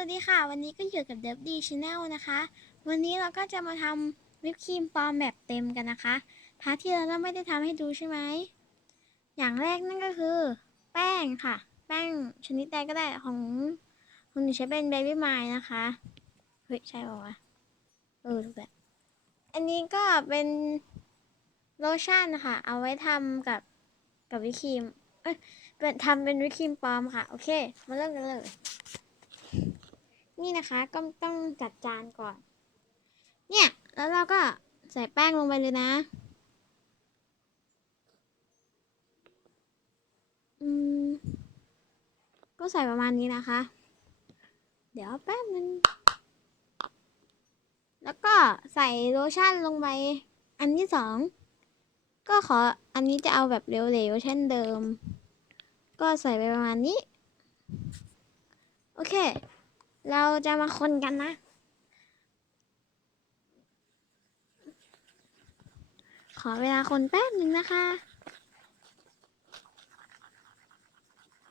วัสดีค่ะ วันนี้ก็อยู่กับเดฟดีชาแนลนะคะ วันนี้เราก็จะมาทำวิปครีมปลอมแบบเต็มกันนะคะพาร์ทที่เราไม่ได้ทำให้ดูใช่ไหม อย่างแรกนั่นก็คือ แป้งค่ะ แป้งชนิดใดก็ได้ของของหนูใช้เป็นเบบี้ไมล์นะคะ เฮ้ย ใช่ป่าวะเออถูกแล้วอันนี้ก็เป็นโลชั่นนะคะเอาไว้ทำกับกับวิปครีม เอ้ยทำเป็นวิปครีมปลอมค่ะ โอเค มาเริ่มกันเลย นี่นะคะก็ต้องจัดจานก่อน เนี่ยแล้วเราก็ใส่แป้งลงไปเลยนะอืมก็ใส่ประมาณนี้นะคะ เดี๋ยวแป๊บนึงแล้วก็ใส่โลชั่นลงไป อันที่สองก็ขออันนี้จะเอาแบบเหลวๆเช่นเดิม ก็ใส่ไปประมาณนี้ โอเค เราจะมาคนกันนะ ขอเวลาคนแป๊บหนึ่งนะคะ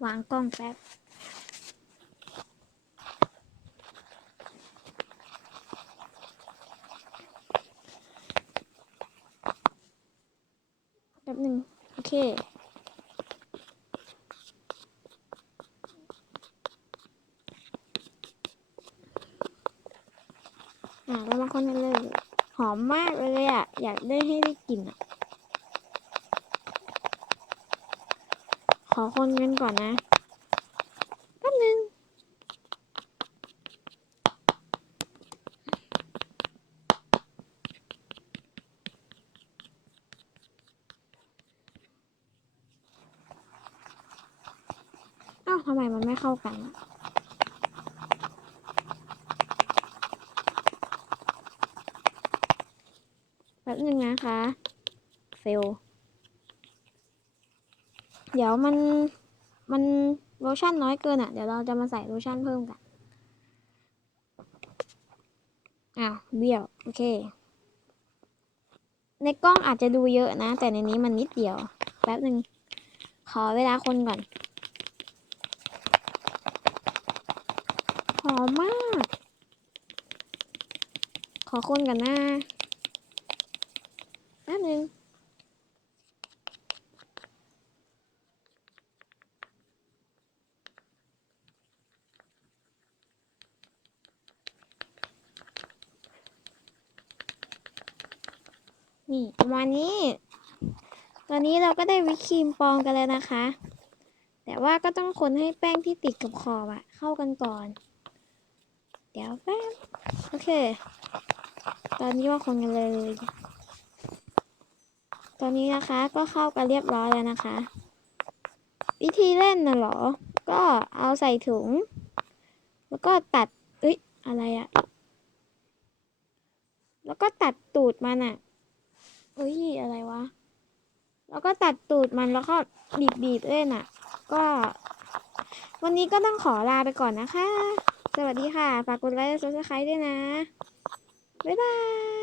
วางกล้องแป๊บแป๊บหนึ่งโอเค อะเรามาคนกันเลย หอมมากเลยอะ อยากได้ให้ได้กลิ่นอะ ขอคนกันก่อนนะแป๊บนึงอ้าวทำไมมันไม่เข้ากันอะ ป๊บนึงนะคะ เฟล เดี๋ยวมัน มันโลชั่นน้อยเกินอะ เดี๋ยวเราจะมาใส่โลชั่นเพิ่มกัน อ้าว เบี้ยว โอเค ในกล้องอาจจะดูเยอะนะ แต่ในนี้มันนิดเดียว แป๊บหนึ่งขอเวลาคนก่อน หอมมาก ขอคนก่อนนะ แป๊บนึงนี่ประมาณนี้ ตอนนี้เราก็ได้วิปครีมปองกันแล้วนะคะ แต่ว่าก็ต้องคนให้แป้งที่ติดกับขอบอะเข้ากันก่อน เดี๋ยวแป๊บ โอเค ตอนนี้ว่าคนกันเลย อนนี้นะคะก็เข้ากันเรียบร้อยแล้วนะคะ วิธีเล่นน่ะเหรอ ก็เอาใส่ถุง แล้วก็ตัดเอ้ยอะไรอะแล้วก็ตัดตูดมันอะเอ้ยอะไรวะ แล้วก็ตัดตูดมันแล้วก็บีบบีบเล่นอะก็ วันนี้ก็ต้องขอลาไปก่อนนะคะ สวัสดีค่ะ ฝากกดไลค์และ subscribe ด้วยนะ บ๊ายบาย